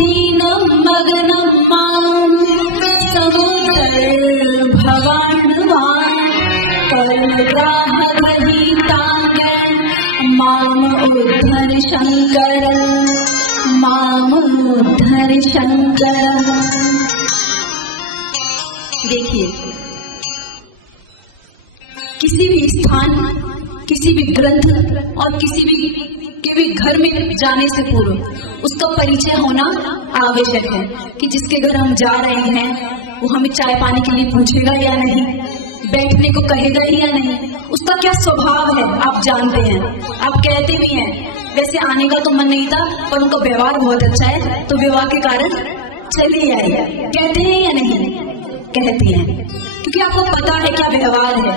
दीनं मग्नं मां समुदर्भवाण्वान् कर्मग्राहगृहीताङ्गं माम् उद्धर शंकर, माम् उद्धर शंकर। देखिए, किसी भी स्थान, किसी भी ग्रंथ और किसी भी घर में जाने से पूर्व उसका परिचय होना आवश्यक है कि जिसके घर हम जा रहे हैं वो हमें चाय पानी के लिए पूछेगा या नहीं, बैठने को कहेगा या नहीं, उसका क्या स्वभाव है आप जानते हैं। आप कहते भी हैं वैसे आने का तो मन नहीं था पर उनका व्यवहार बहुत अच्छा है तो विवाह के कारण चले आए, कहते हैं या नहीं? कहते हैं, क्योंकि आपको पता है क्या व्यवहार है।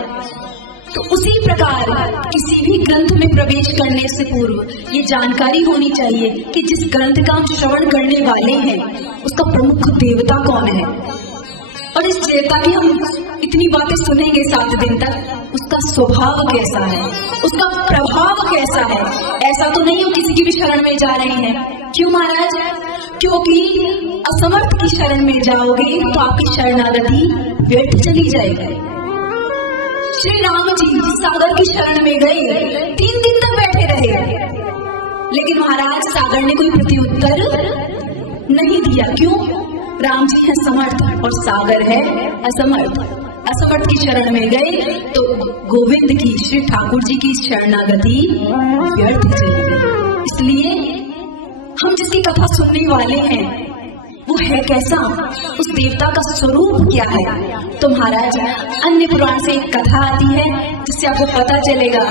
तो उसी प्रकार किसी भी ग्रंथ में प्रवेश करने से पूर्व ये जानकारी होनी चाहिए कि जिस ग्रंथ का हम श्रवण करने वाले हैं उसका प्रमुख देवता कौन है, और इस देवता की हम इतनी बातें सुनेंगे 7 दिन तक, उसका स्वभाव कैसा है, उसका प्रभाव कैसा है। ऐसा तो नहीं हो किसी की भी शरण में जा रहे हैं। क्यों महाराज? क्योंकि असमर्थ की शरण में जाओगे तो आपकी शरणागति व्यर्थ चली जाएगी। श्री राम जी सागर की शरण में गए, 3 दिन तक बैठे रहे, लेकिन महाराज सागर ने कोई प्रत्युत्तर नहीं दिया। क्यों? राम जी है समर्थ और सागर है असमर्थ। असमर्थ की शरण में गए तो गोविंद की, श्री ठाकुर जी की शरणागति व्यर्थ चली गई। इसलिए हम जिसकी कथा सुनने वाले हैं वो है कैसा, उस देवता का स्वरूप क्या है। तो महाराज अन्य पुराण से एक कथा आती है जिससे आपको पता चलेगा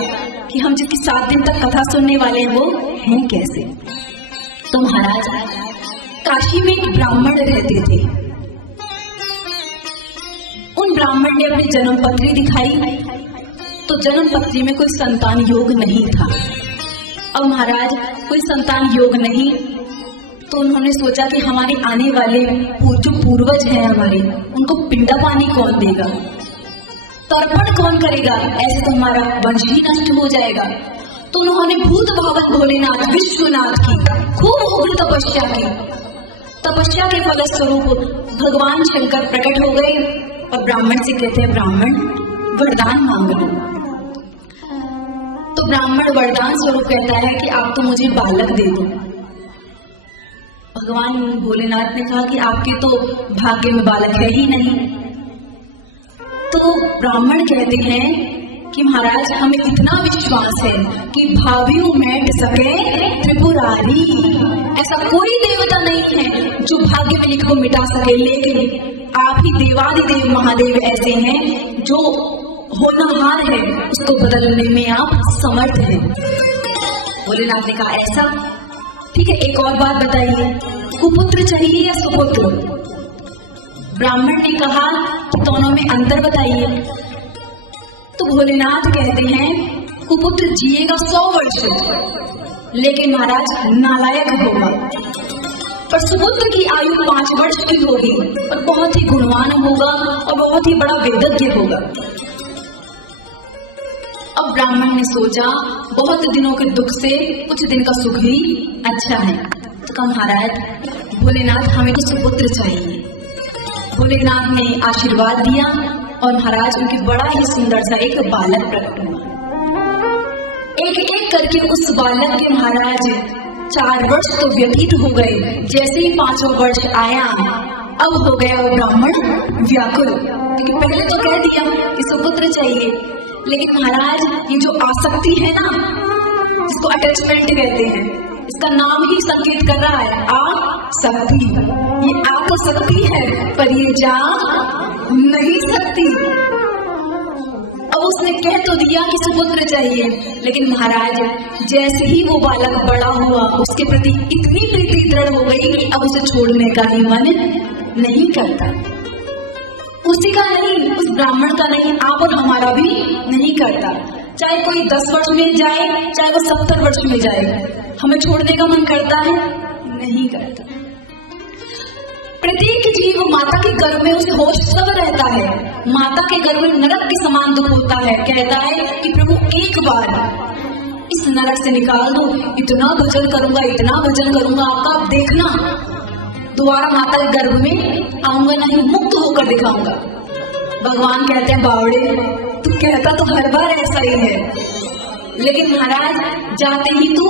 कि हम जिसकी 7 दिन तक कथा सुनने वाले हैं वो हैं कैसे। तो महाराज काशी में एक ब्राह्मण रहते थे। उन ब्राह्मण ने अपनी जन्म पत्री दिखाई तो जन्म पत्री में कोई संतान योग नहीं था। अब महाराज कोई संतान योग नहीं तो उन्होंने सोचा कि हमारे आने वाले जो पूर्वज हैं हमारे, उनको पिंडा पानी कौन देगा, तर्पण कौन करेगा, ऐसे तो हमारा वंश ही नष्ट हो जाएगा। तो उन्होंने भूत भावक भोलेनाथ विश्वनाथ की खूब उग्र तपस्या की। तपस्या के फलस्वरूप भगवान शंकर प्रकट हो गए और ब्राह्मण से कहते हैं, ब्राह्मण वरदान मांग लो। तो ब्राह्मण वरदान स्वरूप कहता है कि आप तो मुझे बालक दे दो। भगवान भोलेनाथ ने कहा कि आपके तो भाग्य में बालक है ही नहीं। तो ब्राह्मण कहते हैं कि महाराज हमें इतना विश्वास है कि भावियों मैट सके त्रिपुरारी, ऐसा कोई देवता नहीं है जो भाग्य में लिखो मिटा सके, लेकिन आप ही देवादिदेव महादेव ऐसे हैं जो होनहार है उसको बदलने में आप समर्थ हैं। भोलेनाथ ने कहा ऐसा ठीक है, एक और बात बताइए, कुपुत्र चाहिए या सुपुत्र? ब्राह्मण ने कहा कि दोनों में अंतर बताइए। तो भोलेनाथ कहते हैं कुपुत्र जिएगा 100 वर्ष, लेकिन महाराज नालायक होगा, पर सुपुत्र की आयु 5 वर्ष की होगी और बहुत ही गुणवान होगा और बहुत ही बड़ा वेदज्ञ होगा। अब ब्राह्मण ने सोचा बहुत दिनों के दुख से कुछ दिन का सुख ही अच्छा है, तो कहा महाराज भोलेनाथ हमें तो सुपुत्र चाहिए। भोलेनाथ ने आशीर्वाद दिया और महाराज उनकी बड़ा ही सुंदर सा एक बालक प्रकट हुआ। एक एक करके उस बालक के महाराज 4 वर्ष तो व्यतीत हो गए। जैसे ही 5वां वर्ष आया अब हो गया वो ब्राह्मण व्याकुल, क्योंकि पहले तो कह दिया कि सुपुत्र चाहिए, लेकिन महाराज ये जो आसक्ति है ना, जिसको अटैचमेंट कहते हैं, इसका नाम ही संकेत कर रहा है आसक्ति। ये आ तो सकती है पर ये जा नहीं सकती। अब उसने कह तो दिया कि सुपुत्र चाहिए, लेकिन महाराज जैसे ही वो बालक बड़ा हुआ उसके प्रति इतनी प्रीति दृढ़ हो गई कि अब उसे छोड़ने का ही मन नहीं करता। उसी का नहीं, उस ब्राह्मण का नहीं, आप और हमारा भी नहीं करता। चाहे कोई 10 वर्ष में जाए, चाहे वो 70 वर्ष में जाए, हमें छोड़ने का मन करता है? नहीं करता। प्रत्येक जीव माता के गर्भ में उसे होश सब रहता है। माता के गर्भ में नरक के समान दुख होता है, कहता है कि प्रभु एक बार इस नरक से निकाल दो, इतना भजन करूंगा, इतना भजन करूंगा, आपका देखना। दोबारा माता के गर्भ में आऊंगा नहीं, मुक्त होकर दिखाऊंगा। भगवान कहते हैं बावड़े, तू कहता तो हर बार ऐसा ही है, लेकिन महाराज जाते ही तू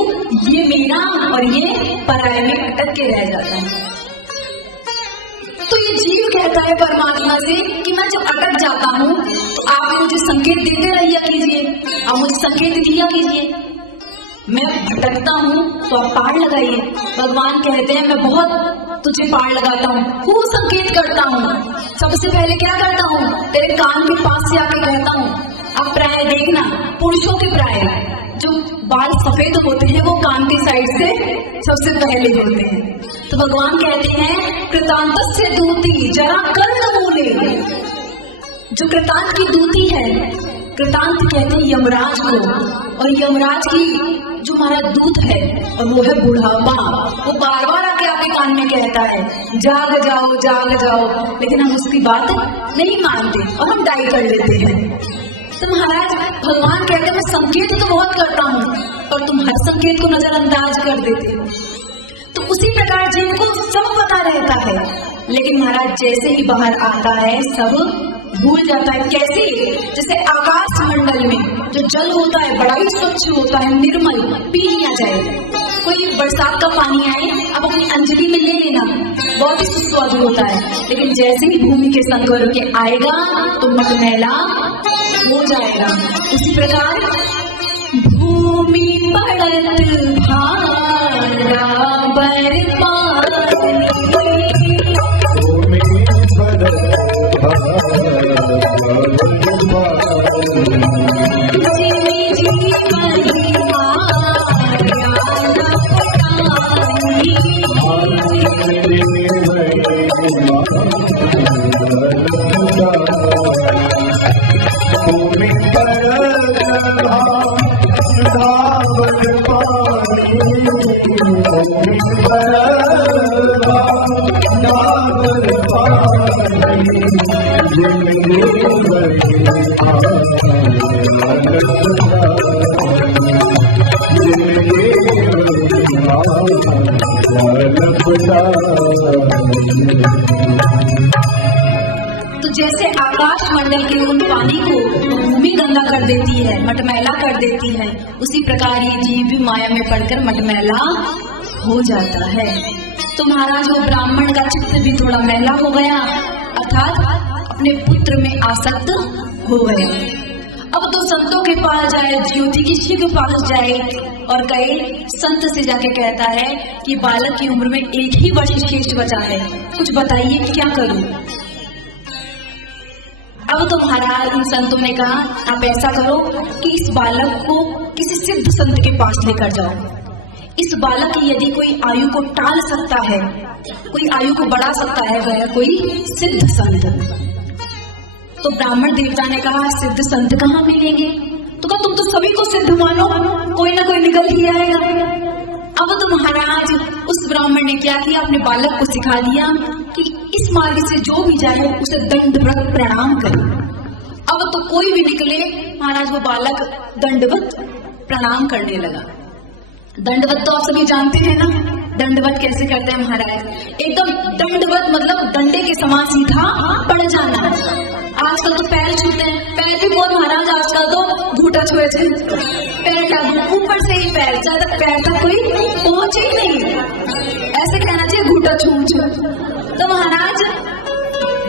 ये मेरा और ये पराये में अटक के रह जाता है। तो ये जीव कहता है परमात्मा से कि मैं जब अटक जाता हूँ तो आप मुझे संकेत देते रहिए कीजिए, आप मुझे संकेत दिया कीजिए। मैं भटकता हूँ तो आप पार लगाइए। भगवान कहते हैं मैं बहुत तुझे पार लगाता हूँ, खूब संकेत करता हूँ। सबसे पहले क्या करता हूँ, तेरे कान के पास से आके कहता हूँ। आप प्राय देखना, पुरुषों के प्राय जो बाल सफेद होते हैं वो कान के साइड से सबसे पहले होते हैं। तो भगवान कहते हैं कृतांतस्य दूती जरा कर्णमूले, जो कृतांत की दूती है, कृतांत कहते हैं यमराज को, और यमराज की जो हमारा दूत है और वो है बुढ़ापा, वो बार बार आके आपके कान में कहता है जाग जाओ जाग जाओ, लेकिन हम उसकी बात नहीं मानते और हम डाई कर लेते हैं। तो महाराज भगवान कहते हैं मैं संकेत तो बहुत करता हूँ पर तुम हर संकेत को नजरअंदाज कर देते हो। तो उसी प्रकार जिनको सब पता रहता है, लेकिन महाराज जैसे ही बाहर आता है सब भूल जाता है। कैसे? जैसे आकाश मंडल में जो जल होता है बड़ा ही स्वच्छ होता है, निर्मल, पी लिया जाए। कोई बरसात का पानी आए, अब अपनी अंजलि में ले लेना, बहुत ही सुस्वादु होता है, लेकिन जैसे ही भूमि के संग के आएगा तो मटमैला हो जाएगा। उसी प्रकार भूमि पड़त भारा तो जैसे आकाश मंडल के उन पानी को भूमि गंगा कर देती है, मटमैला कर देती है, उसी प्रकार ये जीव भी माया में पड़कर मटमैला हो जाता है। तो महाराज वो ब्राह्मण का चित्त भी थोड़ा मैला हो गया, अर्थात अपने पुत्र में आसक्त हो गए। अब तो संतों के पास जाए, ज्योतिषी के पास जाए और कहे, संत से जाके कहता है कि बालक की उम्र में 1 ही वर्ष शेष बचा है, कुछ बताइए क्या करूं। अब तो महाराज इन संतों ने कहा आप ऐसा करो कि इस बालक को किसी सिद्ध संत के पास लेकर जाओ। इस बालक की यदि कोई आयु को टाल सकता है, कोई आयु को बढ़ा सकता है, वह कोई सिद्ध संत। तो ब्राह्मण देवता ने कहा सिद्ध संत कहाँ मिलेंगे? तो कहा तुम तो सभी को सिद्ध मानो, कोई ना कोई निकल ही आएगा। अब तो महाराज उस ब्राह्मण ने क्या किया, अपने बालक को सिखा दिया कि इस मार्ग से जो भी जाए उसे दंडवत प्रणाम करे। अब तो कोई भी निकले, महाराज वो बालक दंडवत प्रणाम करने लगा। दंडवत तो आप सभी जानते हैं ना, दंडवत कैसे करते हैं महाराज? एकदम दंडवत मतलब डंडे के समान सीधा पड़ जाना। आजकल तो पैर छूते हैं, पैर भी बहुत महाराज, आजकल तो घूटा छुए थे, पैर क्या ऊपर से ही पैर, ज्यादा पैर तक कोई पहुंचे ही नहीं, ऐसे कहना चाहिए घूटा छू। तो महाराज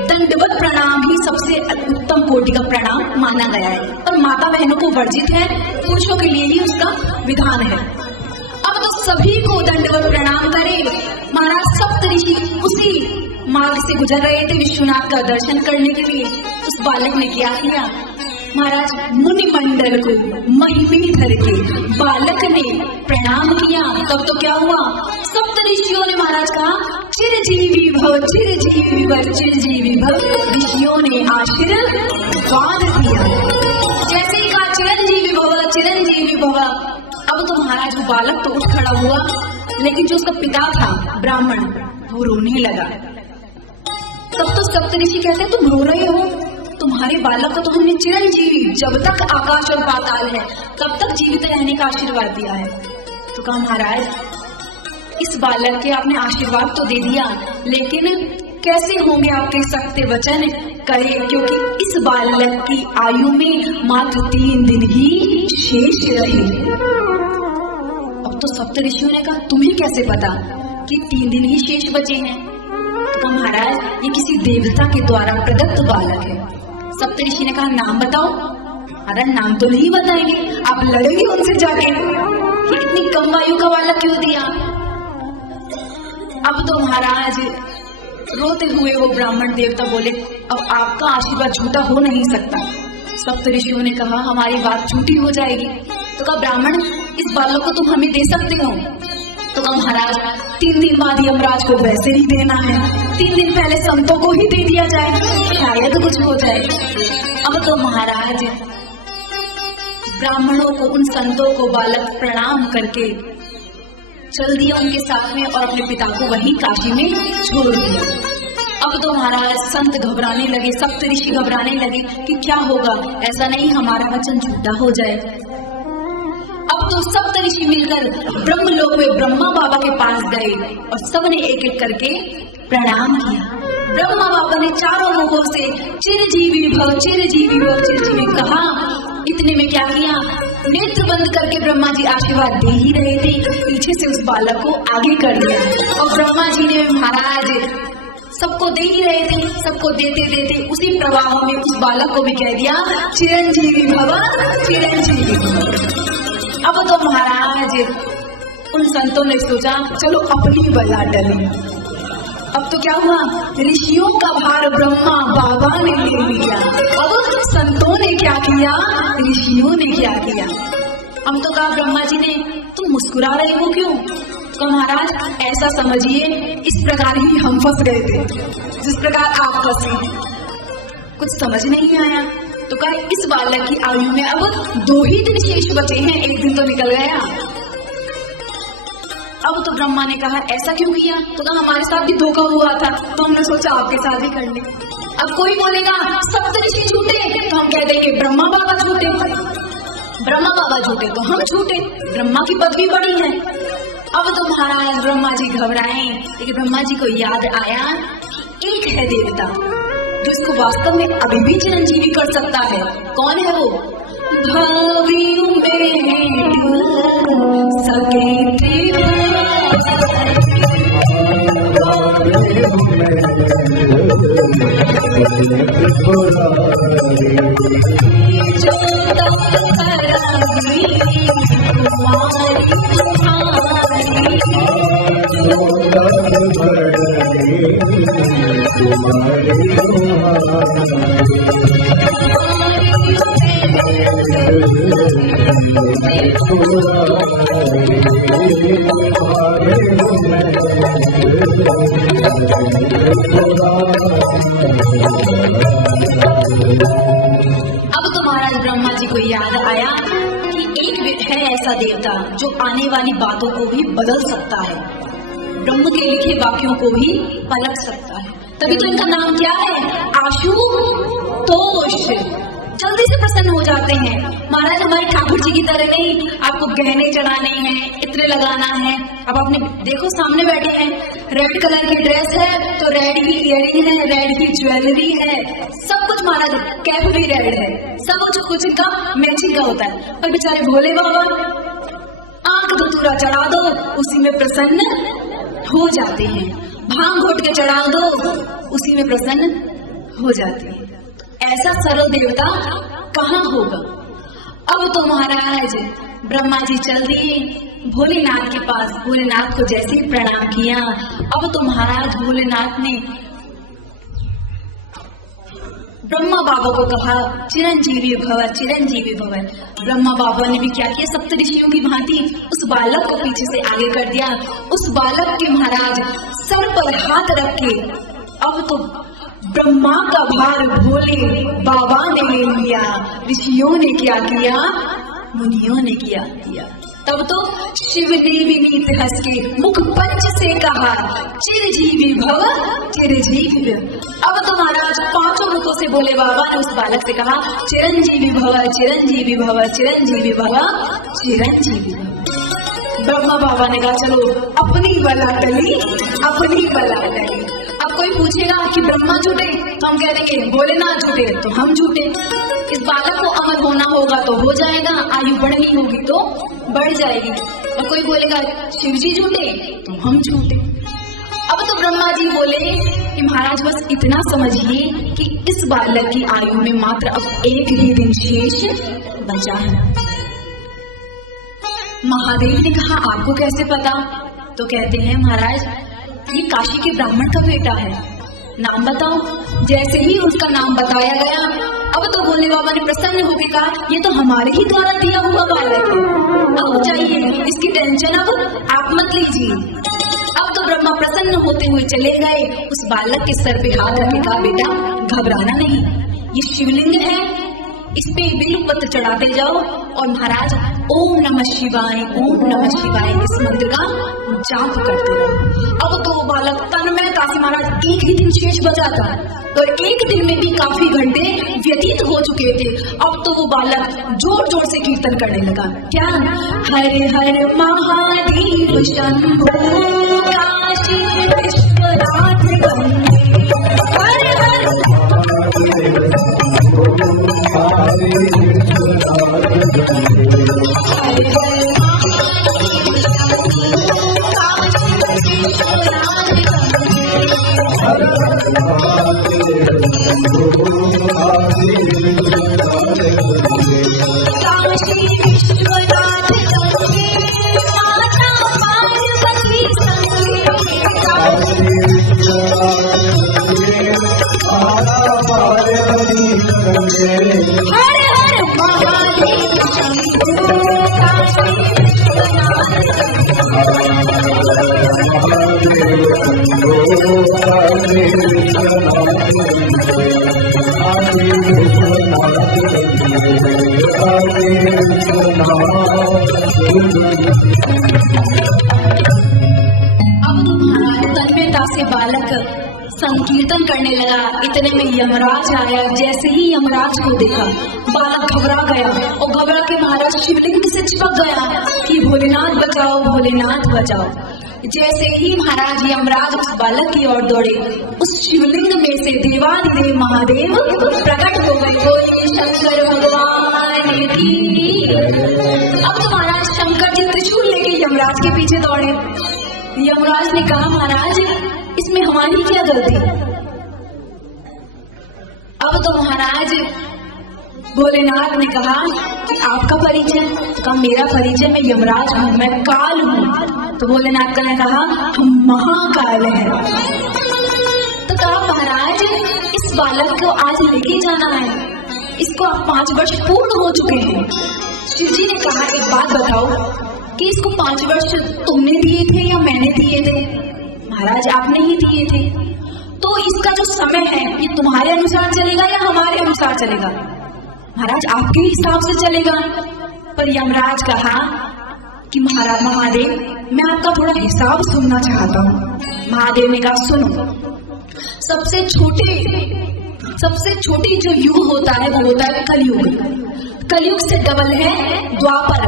दंडवत प्रणाम ही सबसे उत्तम कोटि का प्रणाम माना गया है, और माता बहनों को वर्जित है, पुरुषों के लिए ही उसका विधान है। अब तो सभी को दंडवत प्रणाम करे। महाराज सप्तऋषि उसी मार्ग से गुजर रहे थे विश्वनाथ का दर्शन करने के लिए। उस बालक ने क्या किया, महाराज मुनि मंडल को महिमीधर के बालक ने प्रणाम किया। तब तो क्या हुआ, सप्तऋषियों ने महाराज कहा चिरजीवी भव चिरजीवी भव चिरजीवी भव, ऋषियों ने आशीर्वाद दिया। जैसे ही कहा चिरंजीवी भव चिरंजीवी भव, अब तो महाराज वो बालक तो उठ खड़ा हुआ, लेकिन जो उसका पिता था ब्राह्मण वो रोने लगा। तब तो सप्तऋषि कहते तुम रो रहे हो, तुम्हारे बालक को तो हमने चिरंजीवी, जब तक आकाश और पाताल है तब तक जीवित रहने का आशीर्वाद दिया है। तो कहा महाराज इस बालक के आपने आशीर्वाद तो दे दिया, लेकिन कैसे होंगे आपके सख्त वचन कहे, क्योंकि इस बालक की आयु में मात्र 3 दिन ही शेष रहे। अब तो सप्तऋषियों ने कहा तुम्हें कैसे पता कि 3 दिन ही शेष बचे हैं? तो महाराज ये किसी देवता के द्वारा प्रदत्त बालक है। सप्तऋषि ने कहा नाम बताओ। अरे नाम तो नहीं बताएंगे, आप लड़ेंगे उनसे जाके कि इतनी कम आयु का बालक क्यों दिया। अब तो महाराज रोते हुए वो ब्राह्मण देवता बोले अब आपका आशीर्वाद झूठा हो नहीं सकता। सप्तऋषियों ने कहा हमारी बात झूठी हो जाएगी। तो कहा ब्राह्मण इस बालक को तुम हमें दे सकते हो? तो कहा महाराज 3 दिन बाद यमराज को वैसे ही देना है, 3 दिन पहले संतों को ही दे दिया जाए, शायद कुछ हो जाए। अब तो महाराज ब्राह्मणों को, उन संतों को बालक प्रणाम करके चल दिया उनके साथ में और अपने पिता को वहीं काशी में छोड़ दिया। अब तो महाराज संत घबराने लगे, सप्तऋषि घबराने लगे कि क्या होगा, ऐसा नहीं हमारा वचन झूठा हो जाए। अब तो सप्तऋषि मिलकर ब्रह्मलोक में ब्रह्मा बाबा के पास गए और सबने एक एक करके प्रणाम किया। ब्रह्मा बाबा ने चारों मुखों से चिरंजीवी भव चिरंजीवी भव चिरंजीवी कहा। इतने में क्या किया, नेत्र बंद करके ब्रह्मा जी आशीर्वाद दे ही रहे थे, पीछे से उस बालक को आगे कर दिया और ब्रह्मा जी ने महाराज सबको दे ही रहे थे, सबको देते देते उसी प्रवाह में उस बालक को भी कह दिया चिरंजीवी भव चिरंजीवी। अब तो महाराज उन संतों ने सोचा चलो अपनी बला टली। अब तो क्या हुआ, ऋषियों का भार ब्रह्मा बाबा ने ले लिया। अब संतों ने क्या किया, ऋषियों ने क्या किया। हम तो कहा ब्रह्मा जी ने तुम मुस्कुरा रहे हो क्यों? तो महाराज ऐसा समझिए इस प्रकार ही हम फंस गए थे जिस प्रकार आप फंसे, कुछ समझ नहीं आया। तो कहा इस बालक की आयु में अब 2 ही दिन शेष बचे हैं, 1 दिन तो निकल गया। अब तो ब्रह्मा ने कहा ऐसा क्यों किया? तो कहा हमारे साथ भी धोखा हुआ था तो हमने सोचा आपके साथ ही कर ले। अब कोई बोलेगा सप्तऋषि झूठे तो हम कह देंगे ब्रह्मा बाबा झूठे, ब्रह्मा बाबा झूठे तो हम झूठे, ब्रह्मा की पदवी बड़ी है। अब तो महाराज ब्रह्मा जी घबराए, लेकिन ब्रह्मा जी को याद आया कि एक है देवता जो इसको वास्तव में अभी भी चिरंजीवी कर सकता है। कौन है वो? भावियों में सके अब तो महाराज ब्रह्मा जी को याद आया कि एक है ऐसा देवता जो आने वाली बातों को भी बदल सकता है, ब्रह्म के लिखे वाक्यों को भी पलट सकता है। तभी तो इनका नाम क्या है, आशुतोष। जल्दी से प्रसन्न हो जाते हैं। महाराज हमारे ठाकुर जी की तरह नहीं, आपको गहने चढ़ाने हैं, इत्र लगाना है। अब आपने देखो सामने बैठे हैं, रेड कलर की ड्रेस है तो रेड की इयरिंग है, रेड की ज्वेलरी है, सब कुछ महाराज कैप भी रेड है, सब कुछ इनका मैचिंग का होता है। पर बेचारे भोले बाबा आंख धतूरा चढ़ा दो उसी में प्रसन्न हो जाते हैं, भांग घोट के चढ़ा दो उसी में प्रसन्न हो जाते हैं। ऐसा सरल देवता कहाँ होगा। अब तो महाराज ब्रह्मा जी चल दिए भोलेनाथ के पास। भोलेनाथ को जैसे ही प्रणाम किया, अब तो महाराज भोलेनाथ ने ब्रह्मा बाबा को कहा चिरंजीवी भव चिरंजीवी भव। ब्रह्मा बाबा ने भी क्या किया, सप्तऋषियों की भांति उस बालक को पीछे से आगे कर दिया। उस बालक के महाराज सर पर हाथ रख के अब तो ब्रह्मा का भार भोले बाबा ने ले लिया। ऋषियों ने क्या किया, मुनियों ने क्या किया। तब तो शिव ने विनीत हंस के मुख पंच से कहा चिरजीवी भव चिरजीवी। अब तो महाराज 5 मुखों से बोले बाबा ने उस बालक से कहा चिरंजीवी भव चिरंजीवी भव चिरंजीवी भव चिरंजीवी भव। ब्रह्मा बाबा ने कहा चलो अपनी बला टली, अपनी बला टली। अब कोई पूछेगा कि ब्रह्मा झूठे, तो हम कह देंगे भोलेनाथ झूठे, तो हम झूठे। इस बालक को अमर होना होगा तो हो जाएगा, आयु बढ़नी होगी तो बढ़ जाएगी। और कोई बोलेगा शिव जी झूठे, तो हम झूठे। अब तो ब्रह्मा जी बोले कि महाराज बस इतना समझिए कि इस बालक की आयु में मात्र अब एक ही दिन शेष बचा है। महादेव ने कहा आपको कैसे पता? तो कहते हैं महाराज ये काशी के ब्राह्मण का बेटा है, नाम बताओ। जैसे ही उसका नाम बताया गया, अब तो भोले बाबा ने प्रसन्न होकर कहा ये तो हमारे ही द्वारा दिया हुआ बालक है, अब जाइए इसकी टेंशन अब आप मत लीजिए। अब तो ब्रह्मा प्रसन्न होते हुए चले गए, उस बालक के सर पे हाथ रखे कहा बेटा घबराना नहीं, ये शिवलिंग है, इस पे बिल्वपत्र चढ़ाते जाओ और महाराज ओम नमः शिवाय, ओम नमः शिवाय इस मंत्र का जाप करते रहो। अब तो वो बालक तन्मयता से महाराज एक ही दिन शेष बचा था और एक दिन में भी काफी घंटे व्यतीत हो चुके थे। अब तो वो बालक जोर जोर से कीर्तन करने लगा, क्या हर हर महादेव शंभो काशी विश्वनाथ वंदे, हर हर तन्मयता से बालक संकीर्तन करने लगा। इतने में यमराज आया। जैसे ही यमराज को देखा बालक घबरा गया और घबरा के महाराज शिवलिंग से चिपक गया कि भोलेनाथ बचाओ, भोलेनाथ बचाओ। जैसे ही महाराज यमराज उस बालक की ओर दौड़े, उस शिवलिंग में से देवाधिदेव महादेव प्रकट हो गए। बोलिए शंकर भगवान की। अब तो महाराज शंकर जी त्रिशूल लेके यमराज के पीछे दौड़े। यमराज ने कहा महाराज इसमें हमारी क्या गलती? अब तो महाराज भोलेनाथ ने कहा कि आपका परिचय? तो कहा मेरा परिचय मैं यमराज हूँ, मैं काल हूँ। तो भोलेनाथ ने कहा हम महाकाल हैं। तो कहा महाराज इस बालक को आज लेके जाना है, इसको अब 5 वर्ष पूर्ण हो चुके हैं। शिव जी ने कहा एक बात बताओ कि इसको 5 वर्ष तुमने दिए थे या मैंने दिए थे? महाराज आपने ही दिए थे। तो इसका जो समय है ये तुम्हारे अनुसार चलेगा या हमारे अनुसार चलेगा? महाराज आपके हिसाब से चलेगा। पर यमराज कहा कि महाराज महादेव मैं आपका थोड़ा हिसाब सुनना चाहता हूँ। महादेव ने कहा सुनो, सबसे छोटी जो युग होता है वो होता है कलयुग। कलयुग से डबल है द्वापर,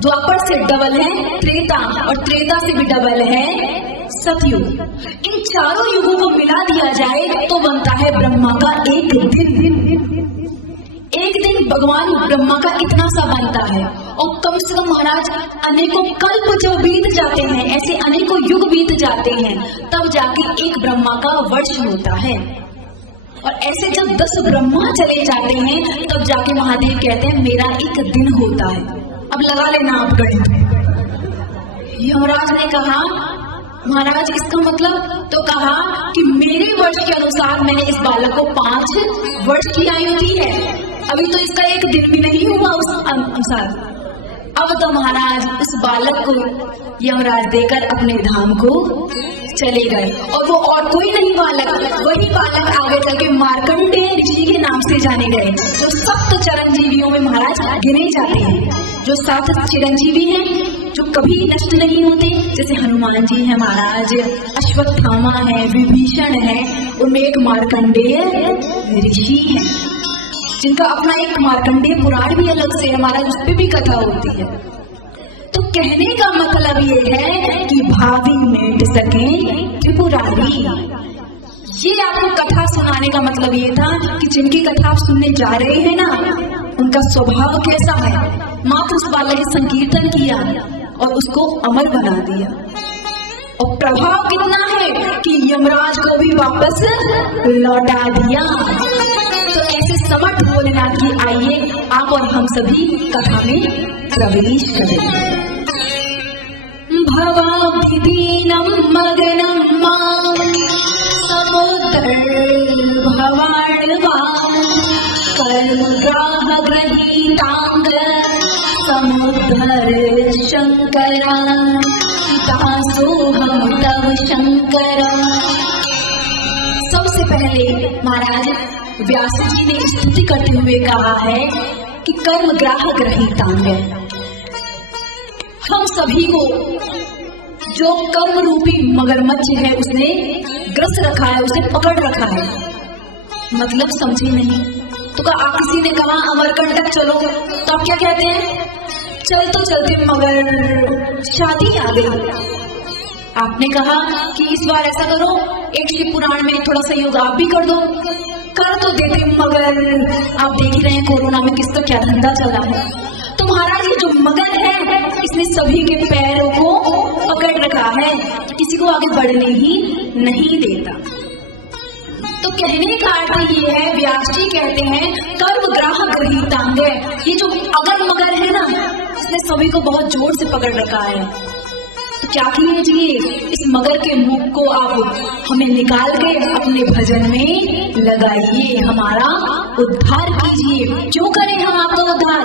द्वापर से डबल है त्रेता और त्रेता से भी डबल है सतयुग। इन चारों युगों को मिला दिया जाए तो बनता है ब्रह्मा का एक दिन। एक दिन भगवान ब्रह्मा का इतना सा बनता है और कम से कम महाराज अनेकों कल्प जब बीत जाते हैं, ऐसे अनेकों युग बीत जाते हैं, तब जाके एक ब्रह्मा का वर्ष होता है। और ऐसे जब 10 ब्रह्मा चले जाते हैं तब जाके महादेव कहते हैं मेरा एक दिन होता है। अब लगा लेना आप गणित। यमराज ने कहा महाराज इसका मतलब? तो कहा कि मेरे वर्ष के अनुसार मैंने इस बालक को 5 वर्ष की आयु दी है, अभी तो इसका एक दिन भी नहीं हुआ उस अनुसार। अब तो महाराज उस बालक को यमराज देकर अपने धाम को चले गए। और वो और कोई नहीं बालक, वही बालक आगे चल के मार्कंडेय ऋषि के नाम से जाने गए, जो 7 चिरंजीवियों में महाराज गिने जाते हैं। जो 7 चिरंजीवी हैं जो कभी नष्ट नहीं होते, जैसे हनुमान जी हैं महाराज, अश्वत्थामा है, विभीषण है, उनमें एक मार्कंडेय ऋषि है जिनका अपना एक मार्कंडेय पुराण भी अलग से हमारा, उस पर भी कथा होती है। तो कहने का मतलब ये है कि भावी मिट सके त्रिपुरारी। ये आपको कथा सुनाने का मतलब ये था कि जिनकी कथा आप सुनने जा रहे हैं ना, उनका स्वभाव कैसा है। मात्र उस बालक के संकीर्तन किया और उसको अमर बना दिया, और प्रभाव कितना है कि यमराज को भी वापस लौटा दिया। तो ऐसे समर्थ भोलेनाथ की आइए आप और हम सभी कथा में प्रवेश करें। भवाब्धिदीनं मग्नं मां समुद्रभवार्णवां कर्मग्राहगृहीतांग समुद्धर शंकरा दासोऽहं तव शंकरा। सबसे पहले महाराज व्यास जी ने स्तुति करते हुए कहा है कि कर्म ग्राहक रहितांग, हम सभी को जो कर्म रूपी मगरमच्छ है उसने ग्रस रखा है, उसे पकड़ रखा है। मतलब समझे नहीं तो आप किसी ने कहा अमरकंटक चलो तो आप क्या कहते हैं, चल तो चलते मगर शादी आ गई। आपने कहा कि इस बार ऐसा करो एक शिव पुराण में थोड़ा सहयोग आप भी कर दो, कर तो देते मगर आप देख ही रहे हैं कोरोना में किसका क्या धंधा चला है। तो महाराज ये जो मगन है इसने सभी के पैरों को पकड़ रखा है, किसी को आगे बढ़ने ही नहीं देता। तो कहने का अर्थ ये है, व्यास जी कहते हैं कर्म ग्राहक गृहीतांग, ये जो अगर मगर है ना इसने सभी को बहुत जोर से पकड़ रखा है। तो क्या कीजिए, इस मगर के मुख को आप हमें निकाल के अपने भजन में लगाइए, हमारा उद्धार कीजिए। क्यों करें हम आपका उद्धार,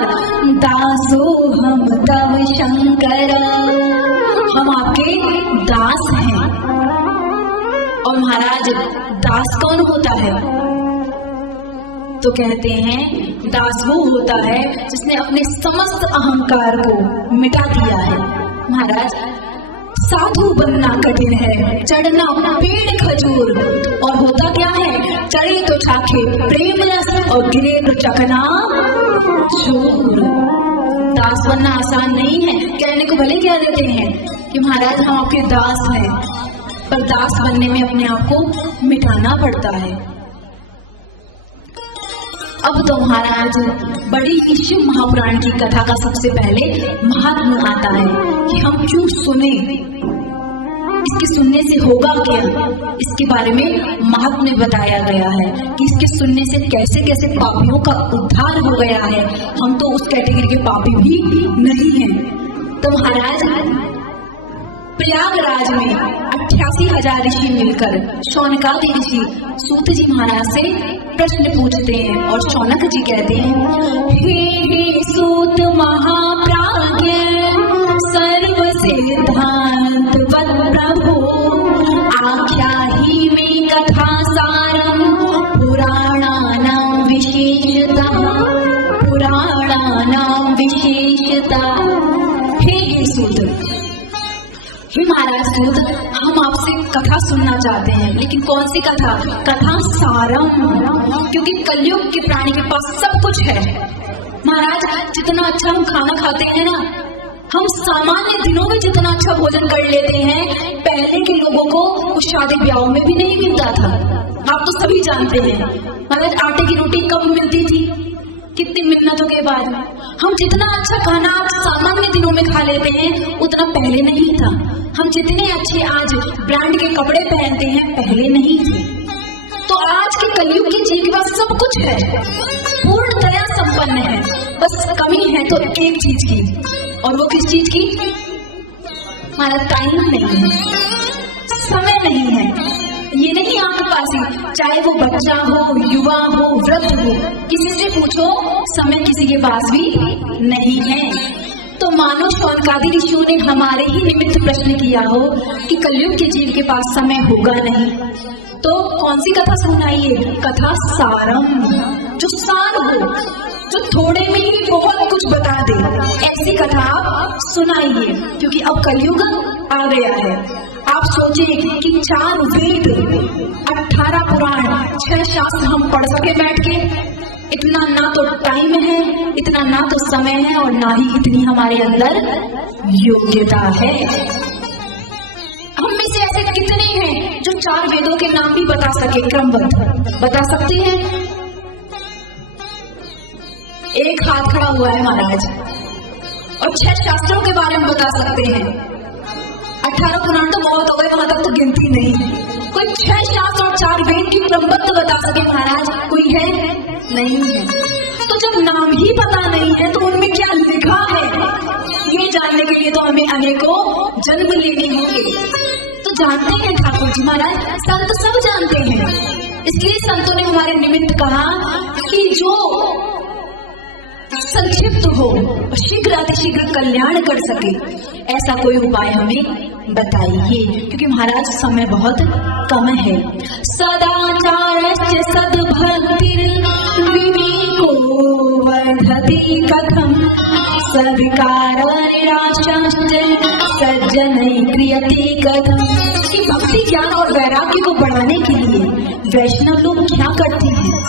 दासो हम तव शंकर, हम आपके दास हैं। और महाराज दास कौन होता है, तो कहते हैं दास वो होता है जिसने अपने समस्त अहंकार को मिटा दिया है। महाराज साधु बनना कठिन है, चढ़ना पेड़ खजूर, और होता क्या है, चढ़े तो चाखे प्रेम रस और गिरे तो चखना चूर। दास बनना आसान नहीं है। कहने को भले कह देते हैं कि महाराज हम आपके दास हैं, पर दास बनने में अपने आप को मिटाना पड़ता है। अब तो महाराज बड़ी ही शिव महापुराण की कथा का सबसे पहले महात्म्य आता है कि हम क्यों सुने, इसके सुनने से होगा क्या, इसके बारे में महात्म्य बताया गया है कि इसके सुनने से कैसे कैसे पापियों का उद्धार हो गया है। हम तो उस कैटेगरी के पापी भी नहीं हैं। तो महाराज प्रयागराज में 88,000 ऋषि मिलकर शौनकादि ऋषि सूत जी महाराज से प्रश्न पूछते हैं, और शौनक जी कहते हैं, हे सूत महाप्राज्ञ सर्व सिद्धांत प्रभु, आख्या ही में कथा सारम पुराणानां विशेषता, पुराणानां विशेषता। हे सूत, हे महाराज सूत, हम आपसे कथा सुनना चाहते हैं, लेकिन कौन सी कथा, कथा सारम, क्योंकि कलयुग के प्राणी के पास सब कुछ है। महाराज जितना अच्छा हम खाना खाते हैं ना, हम सामान्य दिनों में जितना अच्छा भोजन कर लेते हैं, पहले के लोगों को उस शादी ब्याहों में भी नहीं मिलता था। आप तो सभी जानते हैं महाराज आटे की रोटी कब मिलती थी, कितनी मिन्नतों के बाद। हम जितना अच्छा खाना आप सामान्य दिनों में खा लेते हैं उतना पहले नहीं था। हम जितने अच्छे आज ब्रांड के कपड़े पहनते हैं पहले नहीं थे। तो आज के कलयुग के जीव के पास सब कुछ है, पूर्णतया संपन्न है, बस कमी है तो एक चीज की, और वो किस चीज की, हमारा टाइम नहीं है, समय नहीं है। ये नहीं आपके पास ही, चाहे वो बच्चा हो, युवा हो, वृद्ध हो, किसी से पूछो समय किसी के पास भी नहीं है। तो मानो शौनकादि ऋषियों ने हमारे ही निमित्त प्रश्न किया हो कि कलयुग के जीव के पास समय होगा नहीं, तो कौन सी कथा सुनाइए, कथा सारम, जो सार हो, जो थोड़े में ही बहुत कुछ बता दे, ऐसी कथा आप सुनाइए। क्योंकि अब कलयुग आ गया है। आप सोचें कि 4 वेद, 18 पुराण, 6 शास्त्र हम पढ़ सके बैठ के, इतना ना तो टाइम है, इतना ना तो समय है, और ना ही इतनी हमारे अंदर योग्यता है। हम में से ऐसे कितने हैं जो 4 वेदों के नाम भी बता सके, क्रमबद्ध बता सकते हैं? एक हाथ खड़ा हुआ है महाराज। और 6 शास्त्रों के बारे में बता सकते हैं। 18 पुराण तो बहुत हो गए, वहां तक तो गिनती नहीं है। कोई 6 शास्त्र और 4 वेद की क्रमबद्ध बता सके महाराज? कोई है? नहीं है। तो जब नाम ही पता नहीं है तो उनमें क्या लिखा है, ये जानने के लिए तो हमें अनेकों जन्म लेने होंगे। तो जानते हैं ठाकुर जी महाराज, संत सब जानते हैं। इसलिए संतों ने हमारे निमित्त कहा कि जो संक्षिप्त हो और शीघ्र अतिशीघ्र कल्याण कर सके, ऐसा कोई उपाय हमें बताइए, क्योंकि महाराज समय बहुत कम है। सदाचारस्य सद्भक्तिर् विवेको वर्धति कथम, सद्विकार निराशाश्च सज्जनैः क्रियते कथम। कि भक्ति ज्ञान और वैराग्य को बढ़ाने के लिए वैष्णव लोग क्या करते हैं?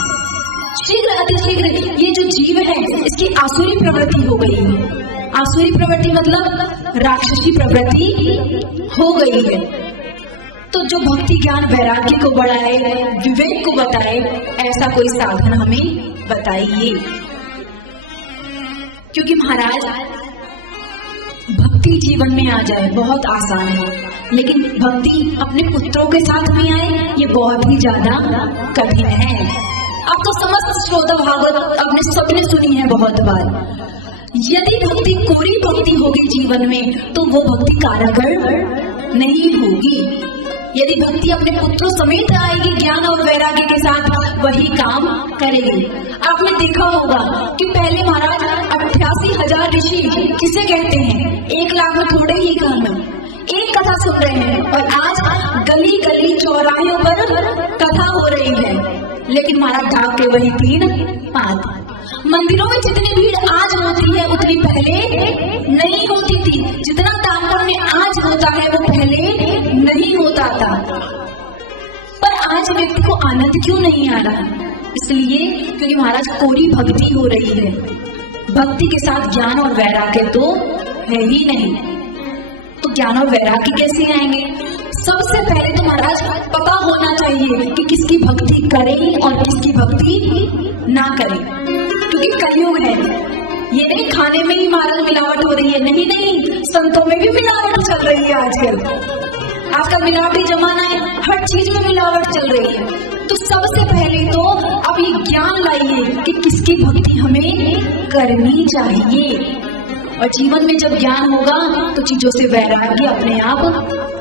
शीघ्र अतिशीघ्र ये जो जीव है इसकी आसुरी प्रवृत्ति हो गई है। आसुरी प्रवृत्ति मतलब राक्षसी प्रवृत्ति हो गई है। तो जो भक्ति ज्ञान वैराग्य को बढ़ाए, विवेक को बताए, ऐसा कोई साधन हमें बताइए। क्योंकि महाराज भक्ति जीवन में आ जाए बहुत आसान है, लेकिन भक्ति अपने पुत्रों के साथ में आए ये बहुत ही ज्यादा कठिन है। अब तो समस्त श्रोता भागवत अपने सबने सुनी है बहुत बार। यदि भक्ति कोरी भक्ति होगी जीवन में तो वो भक्ति कारागर नहीं होगी। यदि भक्ति अपने पुत्रों समेत आएगी ज्ञान और वैराग्य के साथ, वही काम करेगी। आपने देखा होगा कि पहले महाराज 88,000 ऋषि किसे कहते हैं? 1 लाख में थोड़े ही कम एक कथा सुन रहे हैं, और आज गली गली चौराहों पर कथा हो रही है, लेकिन महाराज ढाक के वही 3-5। मंदिरों में जितनी भीड़ आज होती है उतनी पहले नहीं होती थी। जितना तामकोल में आज होता है वो पहले नहीं होता था। पर आज व्यक्ति को आनंद क्यों नहीं आ रहा? इसलिए क्योंकि महाराज कोरी भक्ति हो रही है। भक्ति के साथ ज्ञान और वैराग्य तो है ही नहीं। तो ज्ञान और वैराग्य कैसे आएंगे? सबसे पहले तो महाराज पता होना चाहिए कि किसकी भक्ति करें और किसकी भक्ति ना करें। क्योंकि कलयुग है, ये नहीं खाने में ही महाराज मिलावट हो रही है, नहीं, संतों में भी मिलावट चल रही है। आजकल मिलावटी जमाना है, हर चीज में मिलावट चल रही है। तो सबसे पहले तो अब ये ज्ञान लाइए कि किसकी भक्ति हमें करनी चाहिए। और जीवन में जब ज्ञान होगा तो चीजों से वैराग्य अपने आप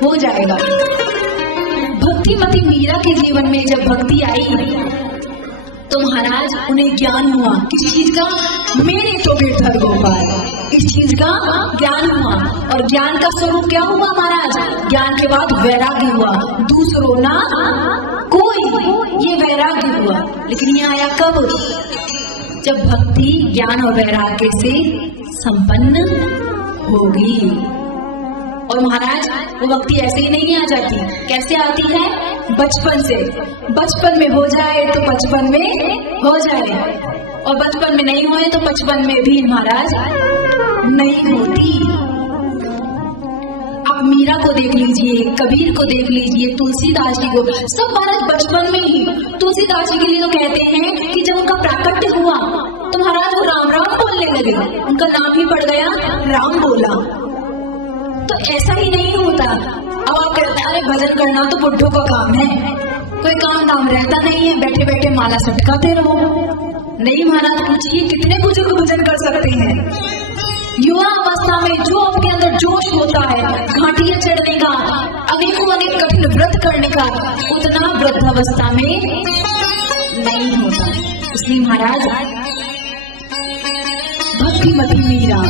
हो जाएगा। भक्तिमती मीरा के जीवन में जब भक्ति आई तो महाराज उन्हें ज्ञान हुआ किस चीज का? मेरे तो गिरधर गोपाल, इस चीज का ज्ञान हुआ। और ज्ञान का स्वरूप क्या हुआ महाराज? ज्ञान के बाद वैराग्य हुआ। दूसरों ना कोई, ये वैराग्य हुआ। लेकिन ये आया कब? जब भक्ति ज्ञान और वैराग्य से संपन्न होगी। और महाराज वो भक्ति ऐसे ही नहीं आ जाती। कैसे आती है? बचपन से। बचपन में हो जाए तो बचपन में हो जाए, और बचपन में नहीं होए तो बचपन में भी महाराज नहीं होती। आप मीरा को देख लीजिए, कबीर को देख लीजिए, तुलसीदास जी को, सब महाराज बचपन में ही। तुलसीदास जी के लिए तो कहते हैं कि जब उनका प्राकट्य हुआ तो महाराज वो राम राम बोलने लगे, उनका नाम ही पड़ गया राम बोला। तो ऐसा ही नहीं होता। अब आप कहते हैं अरे भजन करना तो बुढ़ों का काम है, कोई काम नाम रहता नहीं है, बैठे बैठे माला सटकाते रहो। नहीं महाराज, पूछिए कितने बुजुर्ग भजन कर सकते हैं। युवा अवस्था में जो आपके अंदर जोश होता है घाटियां चढ़ने का, अनेकों अनेक कठिन व्रत करने का, उतना वृद्धावस्था में नहीं होता। इसलिए महाराज भक्तिमती मीरा,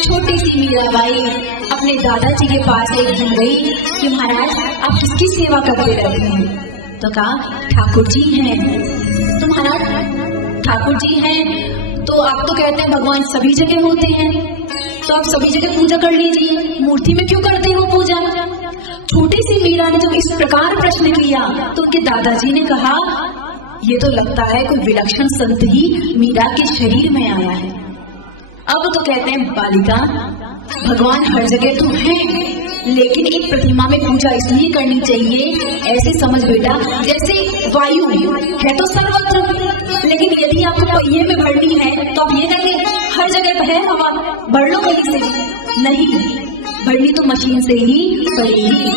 छोटी सी मीराबाई अपने दादाजी के पास एक दिन गई कि महाराज आप किसकी सेवा करते रहते हैं? तो कहा ठाकुर जी हैं। तो महाराज ठाकुर जी हैं तो आप तो कहते हैं भगवान सभी जगह होते हैं, तो आप सभी जगह पूजा कर लीजिए, मूर्ति में क्यों करते हो पूजा? छोटी सी मीरा ने जब इस प्रकार प्रश्न किया तो उनके दादाजी ने कहा ये तो लगता है कोई विलक्षण संत ही मीरा के शरीर में आया है। अब तो कहते हैं बालिका, भगवान हर जगह तो है, लेकिन एक प्रतिमा में पूजा इसलिए करनी चाहिए, ऐसे समझ बेटा जैसे वायु है तो सर्वत्र, लेकिन यदि आपको पहिए में भरनी है तो आप ये कहेंगे हर जगह है हवा, भर लो कहीं से। नहीं, भरनी तो मशीन से ही पड़ेगी।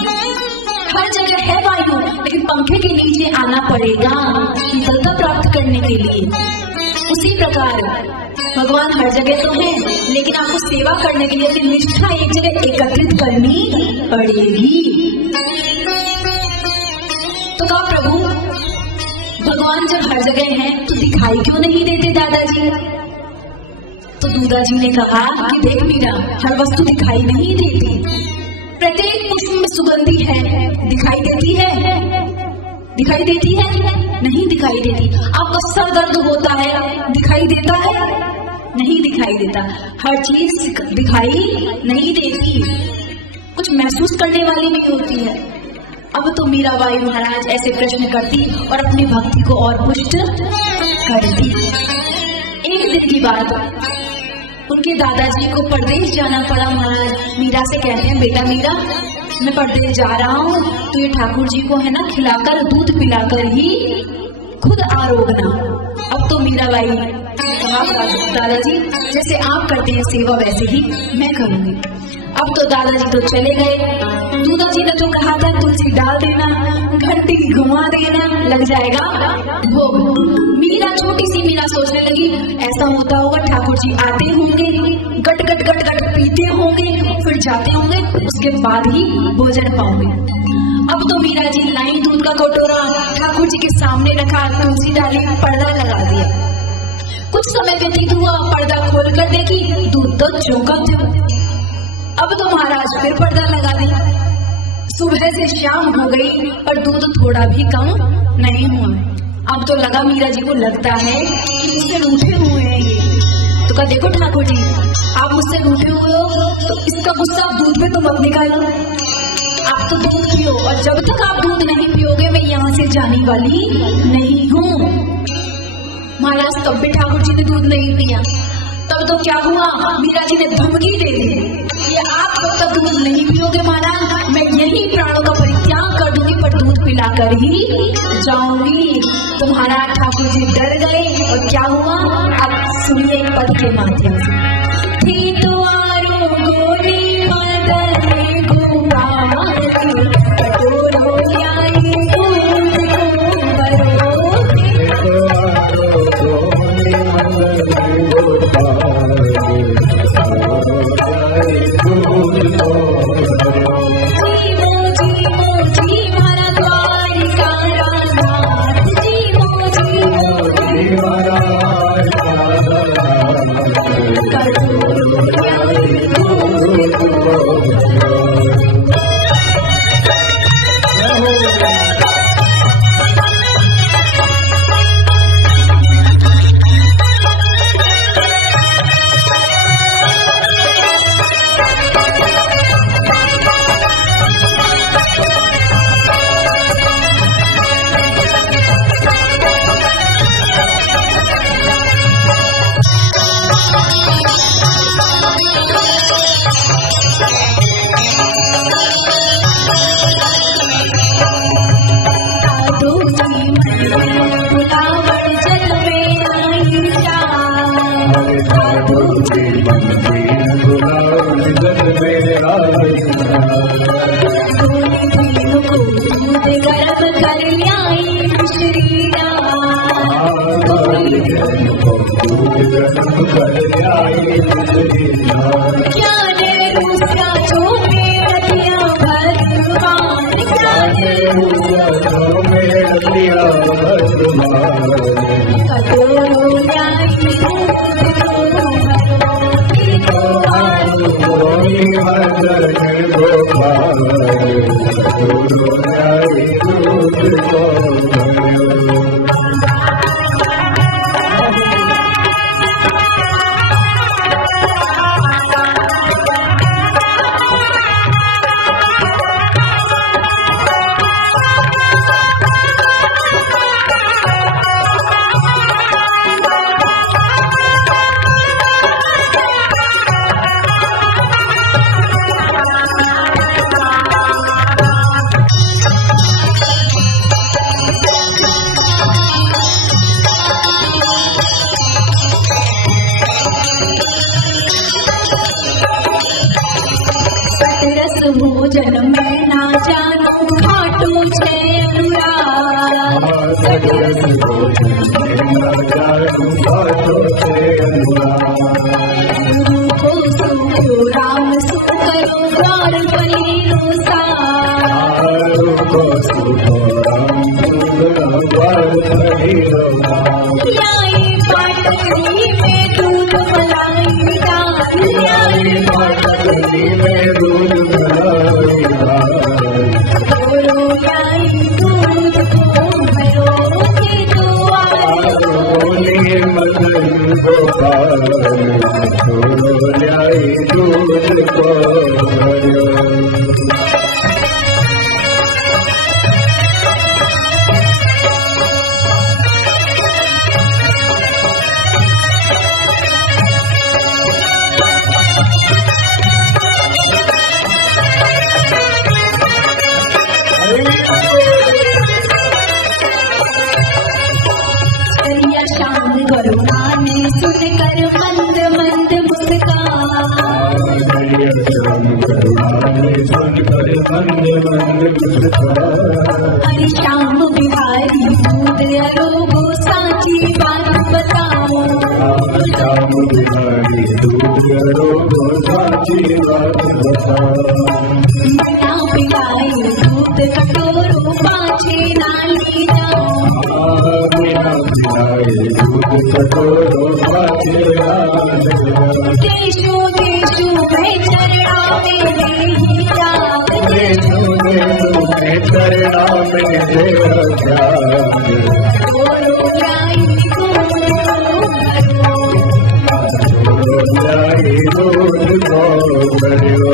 हर जगह है वायु, लेकिन पंखे के नीचे आना पड़ेगा शीतलता प्राप्त करने के लिए। उसी प्रकार भगवान हर जगह तो है, लेकिन आपको सेवा करने के लिए अपनी निष्ठा एक जगह एकत्रित करनी पड़ेगी। तो कहा प्रभु भगवान जब हर जगह है तो दिखाई क्यों नहीं देते दादाजी? तो दादाजी ने कहा कि देख मीरा, हर वस्तु दिखाई नहीं देती, प्रत्येक पुष्प में सुगंधी है, दिखाई देती है? दिखाई देती है? नहीं दिखाई देती। आपका सर दर्द होता है, दिखाई देता है? नहीं दिखाई देता। हर चीज दिखाई नहीं देती, कुछ महसूस करने वाली भी होती है। अब तो मीराबाई महाराज ऐसे प्रश्न करती और अपनी भक्ति को और पुष्ट करती। एक दिन की बात, उनके दादाजी को परदेश जाना पड़ा। महाराज मीरा से कहते हैं, बेटा मीरा, मैं परदेश जा रहा हूँ, तो ये ठाकुर जी को है ना खिलाकर दूध पिलाकर ही खुद आरोगना। अब तो मीराबाई कहा, दादाजी जैसे आप करते हैं सेवा वैसे ही मैं करूंगी। अब तो दादाजी तो चले गए। दादाजी ने तो कहा था तुलसी डाल देना, घंटी घुमा देना, लग जाएगा वो। मीरा, छोटी सी मीरा सोचने लगी ऐसा होता होगा ठाकुर जी आते होंगे, गट गट गट गट पीते होंगे, फिर जाते होंगे, उसके बाद ही भोजन पाओगे। अब तो मीरा जी लाई दूध का कटोरा ठाकुर जी के सामने रखा, तुलसी डाली, पर्दा लगा दिया। कुछ समय व्यतीत हुआ, पर्दा खोल कर देखी, दूध तो चौंका था। अब तो महाराज फिर पर्दा लगा दी। सुबह से शाम हो गई पर दूध थोड़ा भी कम नहीं हुआ। अब तो लगा मीरा जी को लगता है कि मुझसे रूठे हुए हैं ये। तो कहा देखो ठाकुर जी, आप मुझसे रूठे हुए हो तो इसका गुस्सा दूध पे तो मत निकालो, आप तो दूध पियो, और जब तक आप दूध नहीं पियोगे मैं यहाँ से जाने वाली नहीं हूँ। महाराज तब भी ठाकुर जी ने दूध नहीं पिया। तब तो क्या हुआ, मीरा जी ने धमकी दे दी कि आप जब तक दूध नहीं पियोगे महाराज, मैं यही प्राणों का परित्याग कर दूंगी, पर दूध पिलाकर ही जाऊंगी। तो महाराज ठाकुर जी डर गए और क्या हुआ, आप सुनिए पद के माध्यम से। थी तो आरो गोरी मदन गोपाल, कटोरो लाई दूध को भरो। राम सुख करो द्वार बलिरो लाई पाटली में दूध मलाई दाल लाई पाटली में दूध मलाई दाल लाई दूध को भरो के द्वार बोले मदन गोपाल लाई दूध को भरो। श्याम करुणा ने सुनकर मंद मंद अरे श्याम बिहारी दूध अरोगो साची बात बताओ श्याम बिहारी दूध अरोगो साची बात बताओ बिना पिलाई दूध कटोरो पाछे नाली जाओ बिना पिलाई दूध कटोरो पाछे नाली जाओ देशो देशो में चरणा में नहीं जाओ देशो देशो में चरणा में देव जाओ बोलो लाई दूध को भरो।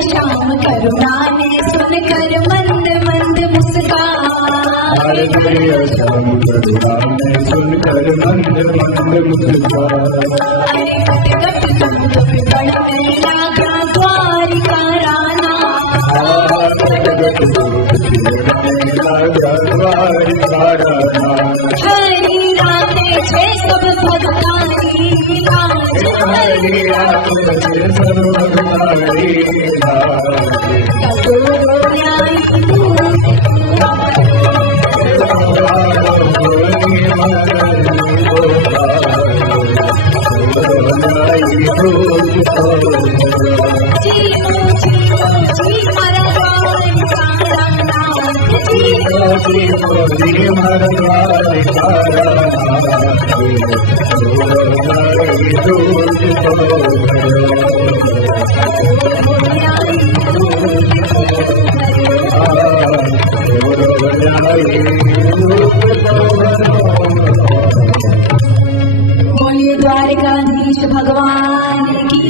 श्याम करुणा ने सुनकर मंद मंद मुस्कान श्याम करुणा ने सुनकर मंद मंद मुस्कान अरे गट गट दूध पिपड़ में लागा द्वारिका राना गट गट दूध पिपड़ में लागा द्वारिका राना हरी राते छे सब भगतानी हरी राते छे सब भगतानी बोलिए द्वारिकाधीश भगवान की,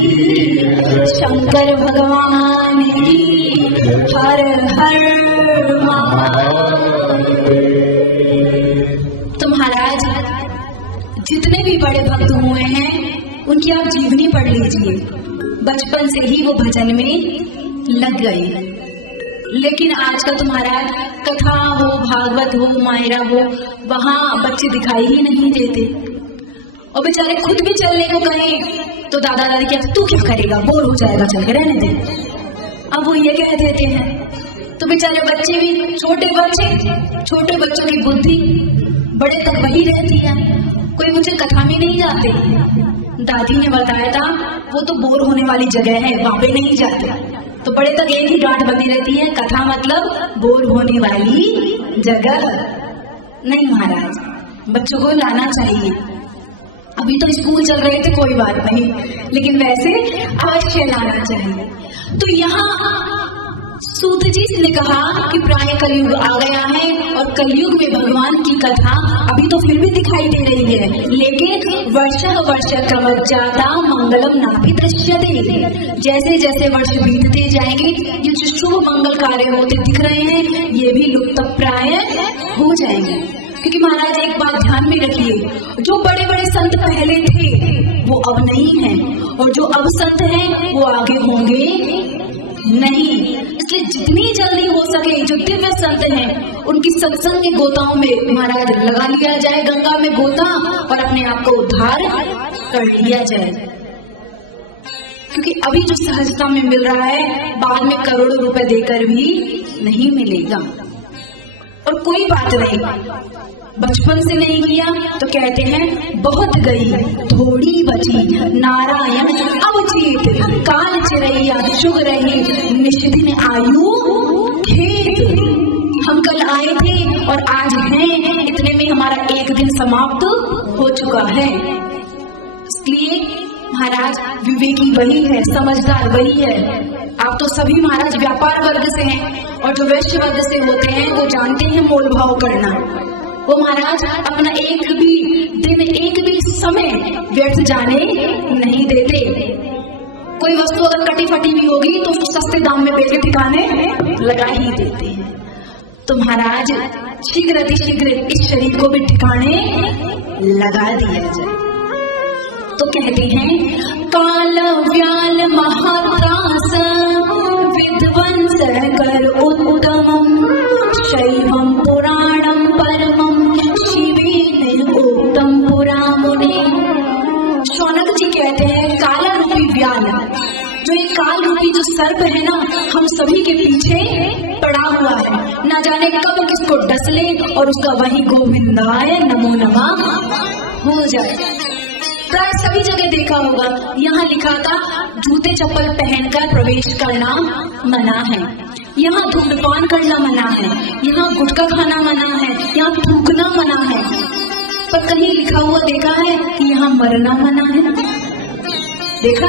शंकर भगवान की, हर हर महादेव। तो महाराज जितने भी बड़े भक्त हुए हैं उनकी आप जीवनी पढ़ लीजिए। बचपन से ही वो भजन में लग गए, लेकिन आज का तुम्हारा कथा हो, भागवत हो, मायरा हो, वहां बच्चे दिखाई ही नहीं देते। और बेचारे खुद भी चलने को कहें तो दादा दादी कहते तू क्या करेगा, बोर हो जाएगा, चल के रहने दे। अब वो ये कह देते हैं तो बेचारे बच्चे भी, छोटे बच्चों की बुद्धि बड़े तक वही रहती है। कोई मुझे कथा में नहीं जाते, दादी ने बताया था वो तो बोर होने वाली जगह है, वहां पे नहीं जाते। तो बड़े तक एक ही डांट बनी रहती है, कथा मतलब बोर होने वाली जगह नहीं। महाराज बच्चों को लाना चाहिए। अभी तो स्कूल चल रहे थे कोई बात नहीं, लेकिन वैसे अवश्य लाना चाहिए। तो यहाँ सूत जी ने कहा कि प्राय कलयुग आ गया है और कलयुग में भगवान की कथा अभी तो फिर भी दिखाई दे रही है, लेकिन वर्ष क्रमज्जाता मंगलम नाभि दृश्यते। जैसे जैसे वर्ष बीतते जाएंगे ये जो शुभ मंगल कार्य होते दिख रहे हैं ये भी लुप्त प्राय हो जाएंगे। क्योंकि महाराज एक बात ध्यान में रखिए, जो बड़े बड़े संत पहले थे वो अब नहीं हैं और जो अब संत हैं वो आगे होंगे नहीं। इसलिए जितनी जल्दी हो सके जो दिव्य संत हैं उनकी सत्संग के गोताओं में महाराज लगा लिया जाए, गंगा में गोता, और अपने आप को उद्धार कर लिया जाए। क्योंकि अभी जो सहजता में मिल रहा है बाद में करोड़ों रुपए देकर भी नहीं मिलेगा। और कोई बात नहीं, बचपन से नहीं किया तो कहते हैं बहुत गई थोड़ी बची, नारायण अवचेत काल चिरैया शुग रही निष्दिन आयु खेत। हम कल आए थे और आज हैं, इतने में हमारा एक दिन समाप्त हो चुका है। इसलिए महाराज विवेकी वही है, समझदार वही है। आप तो सभी महाराज व्यापार वर्ग से हैं और जो वैश्य वर्ग से होते हैं वो जानते हैं मोल भाव करना। वो महाराज अपना एक भी दिन एक भी समय व्यर्थ जाने नहीं देते। कोई वस्तु अगर कटी फटी भी होगी तो सस्ते दाम में बेच के ठिकाने लगा ही देते हैं। तो महाराज शीघ्र अतिशीघ्र इस शरीर को भी ठिकाने लगा दिया जाए। तो कहते हैं काल व्याल महात्रास विध्वंस कर उत्तमम शैवम पुराणम परमम शिवेन उत्तम पुरामुने। शौनक जी कहते हैं काला रूपी व्याल, जो ये काल रूपी जो सर्प है ना, हम सभी के पीछे पड़ा हुआ है, ना जाने कब किसको डस ले और उसका वही गोविंदाय नमो नमः हो जाए। प्राय सभी जगह देखा होगा, यहाँ लिखा था जूते चप्पल पहनकर प्रवेश करना मना है, यहाँ धूम्रपान करना मना है, यहाँ गुटखा खाना मना है, यहाँ थूकना मना है। पर कहीं लिखा हुआ देखा है कि यहाँ मरना मना है? देखा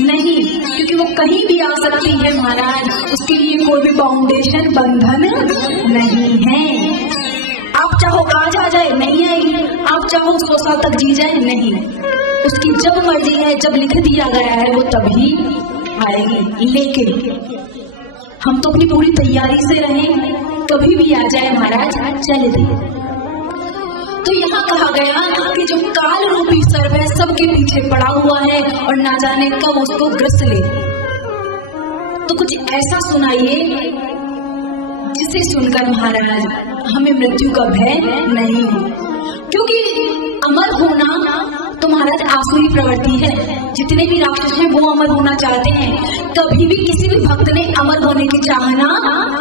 नहीं, क्योंकि वो कहीं भी आ सकती है महाराज, उसके लिए कोई भी बाउंडेशन बंधन नहीं है। आप चाहो आज आ जाए नहीं आएगी, आप चाहो 100 साल तक जी जाए नहीं, उसकी जब मर्जी है, जब लिख दिया गया है वो तभी आएगी। लेकिन हम तो अपनी पूरी तैयारी से रहें, कभी भी आ जाए महाराज चले दे। तो यहाँ कहा गया कि जो काल रूपी सर्प है सबके पीछे पड़ा हुआ है और ना जाने कब उसको ग्रस ले। तो कुछ ऐसा सुनाइए जिसे सुनकर महाराज हमें मृत्यु का भय नहीं हो। क्योंकि अमर होना तो महाराज आसुरी प्रवृत्ति है, जितने भी राक्षस हैं वो अमर होना चाहते हैं। कभी भी किसी भी भक्त ने अमर होने की चाहना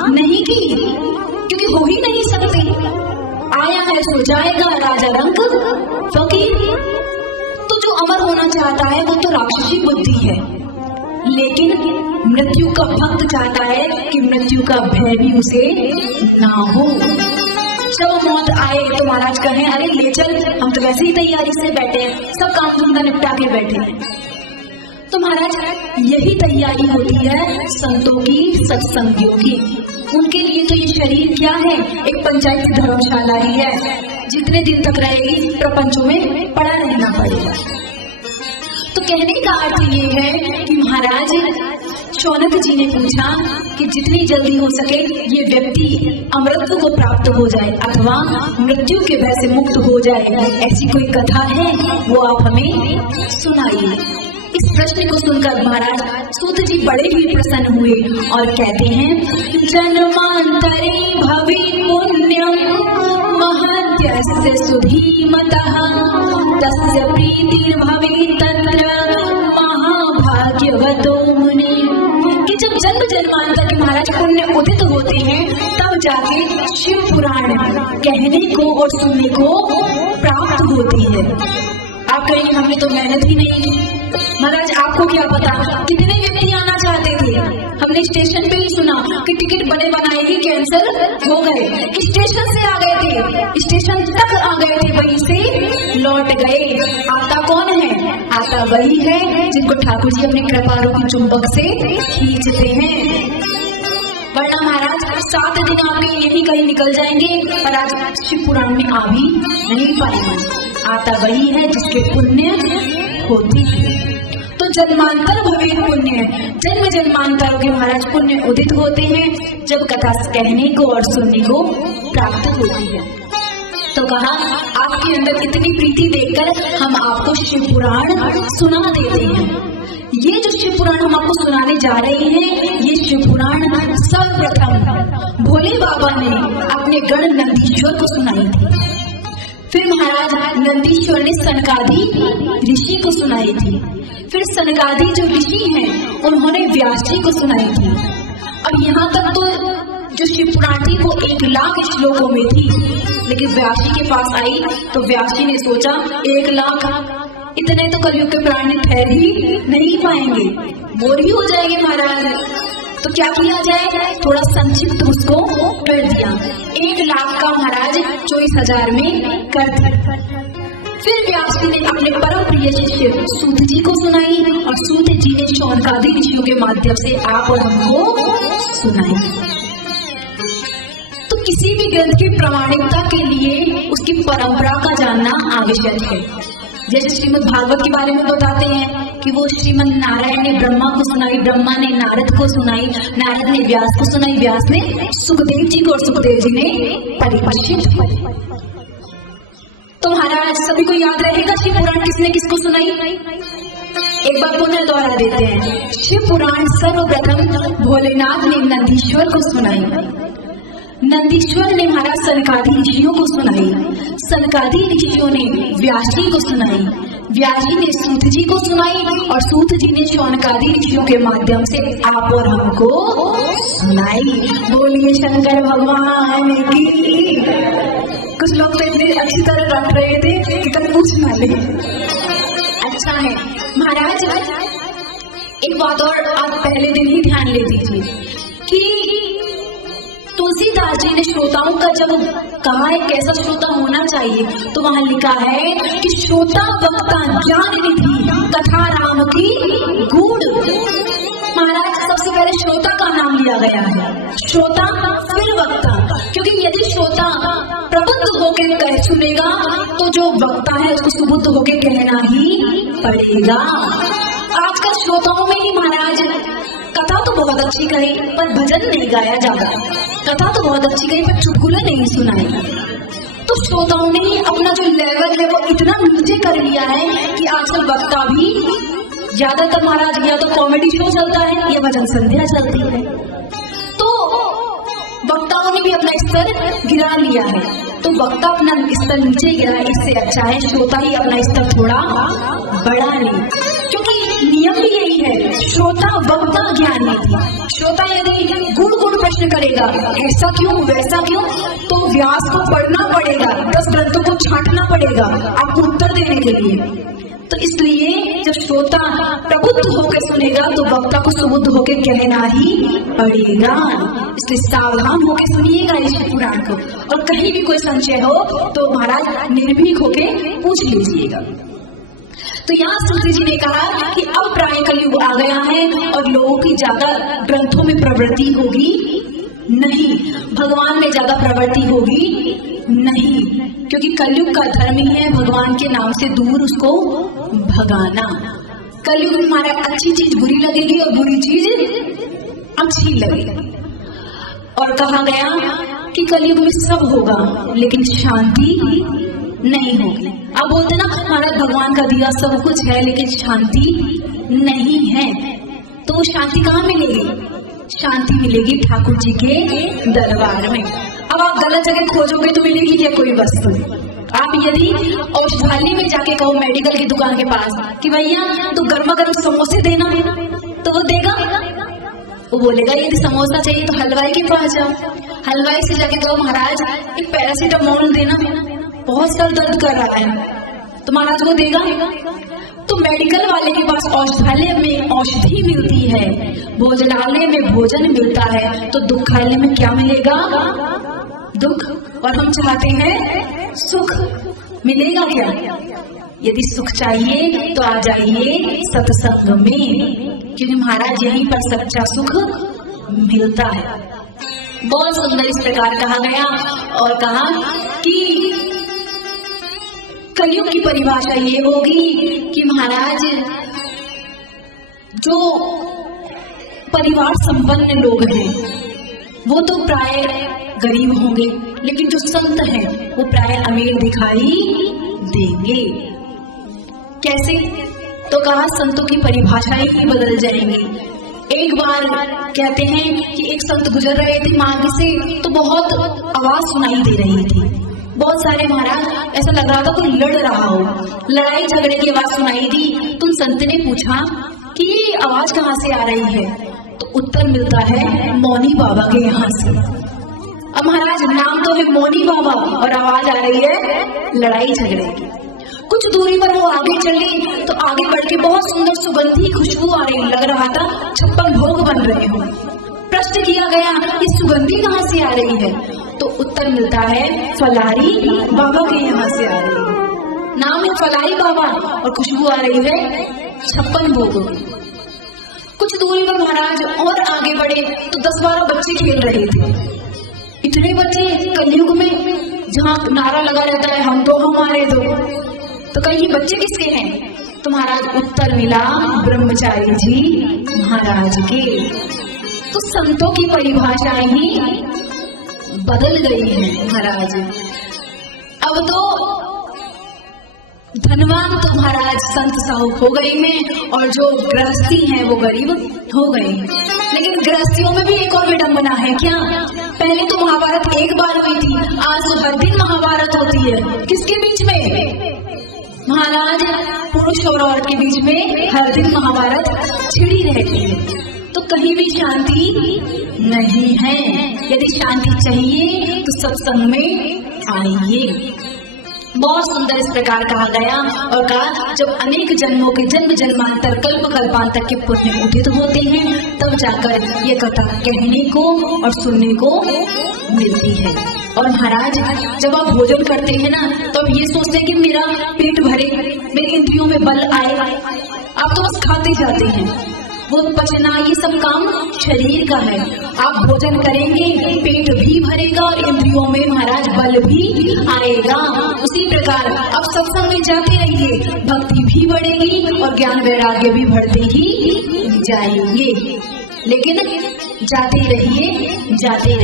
नहीं की, क्योंकि हो ही नहीं सकते। आया है सो जाएगा राजा रंग फकीर। तो जो अमर होना चाहता है वो तो राक्षसी बुद्धि है, लेकिन मृत्यु का भक्त चाहता है कि मृत्यु का भय भी उसे ना हो। जब मौत आए तो महाराज कहें अरे ले चल, हम तो वैसे ही तैयारी से बैठे हैं, सब काम धंधा निपटा के बैठे हैं। तो महाराज यही तैयारी होती है संतों की, सत्संगियों की। उनके लिए तो ये शरीर क्या है, एक पंचायत धर्मशाला ही है, जितने दिन तक रहेगी प्रपंचों में पड़ा रहना पड़ेगा। तो कहने का अर्थ ये है कि महाराज शौनक जी ने पूछा कि जितनी जल्दी हो सके ये व्यक्ति अमृत को प्राप्त हो जाए अथवा मृत्यु के भय से मुक्त हो जाए, ऐसी कोई कथा है वो आप हमें सुनाइए। इस प्रश्न को सुनकर महाराज सूत जी बड़े ही प्रसन्न हुए और कहते हैं जन्मांतरे भवे पुण्यम महत्यस्य सुधीमतः तस्य प्रीतिर्भवे तत्र महाभाग्यवतो मुने। कि जब जन्म जन्मांतर के महाराज पुण्य उदित होते हैं तब जाके शिव पुराण कहने को और सुनने को प्राप्त होती है। आप कहेंगे हमने तो मेहनत ही नहीं की। महाराज आपको क्या पता कितने व्यक्ति आना चाहते थे, हमने स्टेशन पे ही सुना कि टिकट बने बनाए ही कैंसिल हो गए। स्टेशन से आ गए थे, स्टेशन तक आ गए थे, वहीं से लौट गए। आता कौन है? आता वही है जिनको ठाकुर जी अपने कृपा रूपी चुंबक से खींचते हैं। वरना महाराज 7 दिन आपके यही कहीं निकल जाएंगे, पर आज शिव पुराण में आ भी नहीं पाएंगे। आता वही है जिसके पुण्य होते हैं। तो जन्मांतर भवेत पुण्य, जन्म जन्मांतरों के महाराज पुण्य उदित होते हैं जब कथा कहने को और सुनने को प्राप्त होती है। तो कहा आपके अंदर इतनी प्रीति देखकर हम आपको शिव पुराण सुना देते हैं। ये जो शिव पुराण हम आपको सुनाने जा रहे हैं, ये शिव पुराण सर्वप्रथम भोले बाबा ने अपने गण नंदीश्वर को सुनाई थी। फिर महाराज नंदीश्वर ने सनकादि ऋषि को सुनाई थी। फिर सनकादि जो ऋषि हैं उन्होंने व्यास जी को सुनाई थी। और यहाँ तक तो जो शिव पुराण थी वो 1 लाख श्लोकों में थी, लेकिन व्यास जी के पास आई तो व्यास जी ने सोचा 1 लाख इतने तो कलयुग के प्राणी ठहर ही नहीं पाएंगे, बोर ही हो जाएंगे महाराज। तो क्या किया जाए, थोड़ा संक्षिप्त उसको कर दिया। 1 लाख का महाराज 24,000 में कर दिया। फिर व्यास जी ने अपने परम प्रिय शिष्य सूत जी को सुनाई और सूत जी ने शौनकादि ऋषियों के माध्यम से आप और हमको सुनाई। तो किसी भी ग्रंथ की प्रामाणिकता के लिए उसकी परंपरा का जानना आवश्यक है। जैसे श्रीमद् भागवत के बारे में बताते हैं कि वो श्रीमद् नारायण ने ब्रह्मा को सुनाई, ब्रह्मा ने नारद को सुनाई, नारद ने व्यास को सुनाई, व्यास ने सुखदेव जी को और सुखदेव जी ने परिभाषित। तो महाराज सभी को याद रहेगा शिव पुराण किसने किसको सुनाई। एक बार पुनः दोहरा देते हैं। शिव पुराण सर्वप्रथम भोलेनाथ ने नंदीश्वर को सुनाई, नंदीश्वर ने महाराज सनकादि ऋषियों को सुनाई, सनकादि ऋषियों ने व्यास जी को सुनाई, व्यास जी ने सूत जी को सुनाई और सूत जी ने शौनकादि ऋषियों के माध्यम से आप और हमको सुनाई। बोलिए शंकर भगवान की। कुछ लोग तो इतने अच्छी तरह रख रहे थे कि कभी पूछ ना ले। अच्छा है महाराज, एक बात और आप पहले दिन ही ध्यान ले दीजिए कि तुलसीदास जी ने श्रोताओं का जब कहा है कैसा श्रोता होना चाहिए, तो वहां लिखा है कि श्रोता वक्ता ज्ञान निधि कथा राम की गूढ़। महाराज सबसे पहले श्रोता का नाम लिया गया है, श्रोता फिर वक्ता, क्योंकि यदि श्रोता प्रबुद्ध होकर कह सुनेगा तो जो वक्ता है उसको सुबुद्ध होकर कहना ही पड़ेगा। आजकल श्रोताओं में ही महाराज कथा तो बहुत अच्छी कही पर भजन नहीं गाया जाता, कथा तो बहुत अच्छी कही पर चुटकुले नहीं सुनाए। तो श्रोताओं ने ही अपना जो लेवल है वो इतना नीचे कर लिया है कि आजकल वक्ता भी ज्यादातर महाराज या तो कॉमेडी शो चलता है या भजन संध्या चलती है। तो वक्ताओं ने भी अपना स्तर गिरा लिया है। तो वक्ता अपना स्तर नीचे गिरा, इससे अच्छा है श्रोता ही अपना स्तर थोड़ा बढ़ा ले, क्योंकि नियम भी यही है, श्रोता वक्ता ज्ञान निधि। श्रोता यदि गुड़ गुड़ प्रश्न करेगा ऐसा क्यों वैसा क्यों, तो व्यास को पढ़ना पड़ेगा, 10 ग्रंथों को छांटना पड़ेगा आपको उत्तर देने के लिए। तो इसलिए जब श्रोता प्रबुद्ध होकर सुनेगा तो वक्ता को सुबुद्ध होकर कहना ही पड़ेगा। इसलिए सावधान होकर सुनिएगा इस पुराण को, और कहीं भी कोई संशय हो तो महाराज निर्भीक होकर पूछ लीजिएगा। तो यहाँ सूत जी ने कहा कि अब प्राय कलयुग आ गया है और लोगों की ज्यादा ग्रंथों में प्रवृत्ति होगी नहीं, भगवान में ज्यादा प्रवृत्ति होगी नहीं, क्योंकि कलयुग का धर्म ही है भगवान के नाम से दूर उसको भगाना। कलयुग में हमारा अच्छी चीज बुरी लगेगी और बुरी चीज अच्छी लगेगी। और कहा गया कि कलयुग में सब होगा लेकिन शांति नहीं होगी। अब बोलते ना हमारा भगवान का दिया सब कुछ है लेकिन शांति नहीं है, तो वो शांति कहाँ मिलेगी? शांति मिलेगी ठाकुर जी के दरबार में। अब आप गलत जगह खोजोगे तो मिलेगी क्या कोई वस्तु? आप यदि औषधालय में जाके कहो मेडिकल की दुकान के पास कि भैया तो गर्मा गर्म समोसे देना, तो वो देगा? वो बोलेगा यदि समोसा चाहिए तो हलवाई के पास जाओ, हलवाई से जाके कहो महाराज एक पैरासीटामोल देना, बहुत सर दर्द कर रहा है, तो महाराज वो देगा? तो मेडिकल वाले के पास औषधालय में औषधि मिलती है, भोजनालय में भोजन मिलता है, तो दुखालय में क्या मिलेगा? दुख। और हम चाहते हैं सुख, मिलेगा क्या? यदि सुख चाहिए तो आ जाइए सत्संग में, क्योंकि महाराज यहीं पर सच्चा सुख मिलता है। बहुत सुंदर इस प्रकार कहा गया और कहा कि कलयुग की परिभाषा ये होगी कि महाराज जो परिवार संपन्न लोग हैं वो तो प्राय गरीब होंगे, लेकिन जो संत हैं वो प्राय अमीर दिखाई देंगे। कैसे? तो कहा संतों की परिभाषाएं ही बदल जाएंगी। एक बार कहते हैं कि एक संत गुजर रहे थे मार्ग से, तो बहुत आवाज सुनाई दे रही थी, बहुत सारे महाराज ऐसा लग रहा था कोई लड़ रहा हो, लड़ाई झगड़े की आवाज सुनाई दी। तो उन संत ने पूछा कि ये आवाज कहाँ से आ रही है? तो उत्तर मिलता है मौनी बाबा के यहाँ से। अब महाराज नाम तो है मौनी बाबा और आवाज आ रही है लड़ाई झगड़े की। कुछ दूरी पर वो आगे चली तो आगे बढ़ के बहुत सुंदर सुगंधी खुशबू आ रही, लग रहा था 56 भोग बन रहे हो। प्रश्न किया गया इस सुगंधी कहाँ से आ रही है? तो उत्तर मिलता है फलारी बाबा के यहाँ से आ रही है। नाम है फलारी बाबा और खुशबू आ रही है 56 भोग। कुछ दूरी पर महाराज और आगे बढ़े तो 10-12 बच्चे खेल रहे थे। इतने बच्चे कलयुग में जहाँ नारा लगा रहता है हम दो हमारे दो, तो कहीं ये बच्चे किसके हैं? तो महाराज उत्तर मिला ब्रह्मचारी जी महाराज के। तो संतों की परिभाषाएं ही बदल गई है महाराज। अब तो धनवान तो महाराज संत साहब हो गए हैं और जो गृहस्थी हैं वो गरीब हो गए। लेकिन गृहस्थियों में भी एक और विडंबना है क्या? पहले तो महाभारत एक बार हुई थी, आज तो हर दिन महाभारत होती है। किसके बीच में? महाराज पुरुष और औरत के बीच में हर दिन महाभारत छिड़ी रहती है। तो कहीं भी शांति नहीं है। यदि शांति चाहिए तो सत्संग में आइए। बहुत सुंदर इस प्रकार कहा गया और कहा जब अनेक जन्मों के जन्म जन्मांतर कल्प कल्पांतर के पुण्य उदित होते हैं तब जाकर ये कथा कहने को और सुनने को मिलती है। और महाराज जब आप भोजन करते हैं ना तो आप ये सोचते हैं कि मेरा पेट भरे, मेरी इंद्रियों में बल आए, आप तो बस खाते जाते हैं। वो पचना ये सब काम शरीर का है। आप भोजन करेंगे पेट भी भरेगा और इंद्रियों में महाराज बल भी आएगा। उसी प्रकार अब सत्संग में जाते रहिए, भक्ति भी बढ़ेगी और ज्ञान वैराग्य भी बढ़ते ही जाएंगे। लेकिन जाते रहिए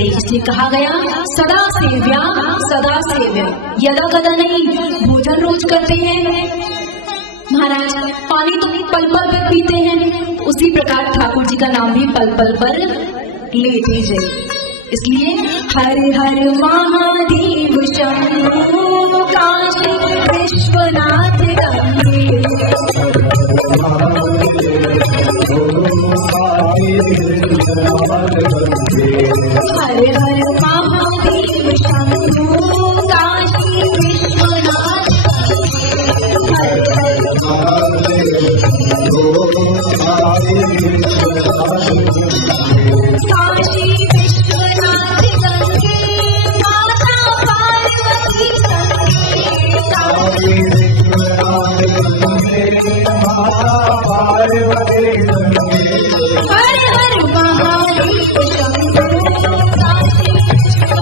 इसलिए कहा गया सदा सेव्या यदा कदा नहीं। भोजन रोज करते हैं महाराज, पानी तो पल पल पर पीते हैं, उसी प्रकार ठाकुर जी का नाम भी पल पल पर लेते जाए। इसलिए हर हर महादेव शंभो काशी विश्वनाथ गंगे, हर हर महादेव शंभो काशी विश्वनाथ, काशी विश्वनाथ गंगे माता पार्वती संगे, काशी विश्वनाथ गंगे माता पार्वती संगे, हर हर महादेव शंभो काशी विश्वनाथ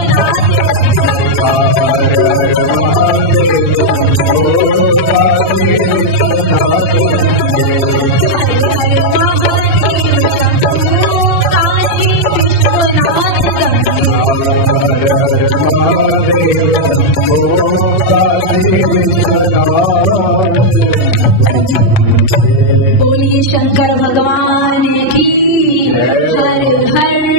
बोलिए शंकर भगवान की हर हर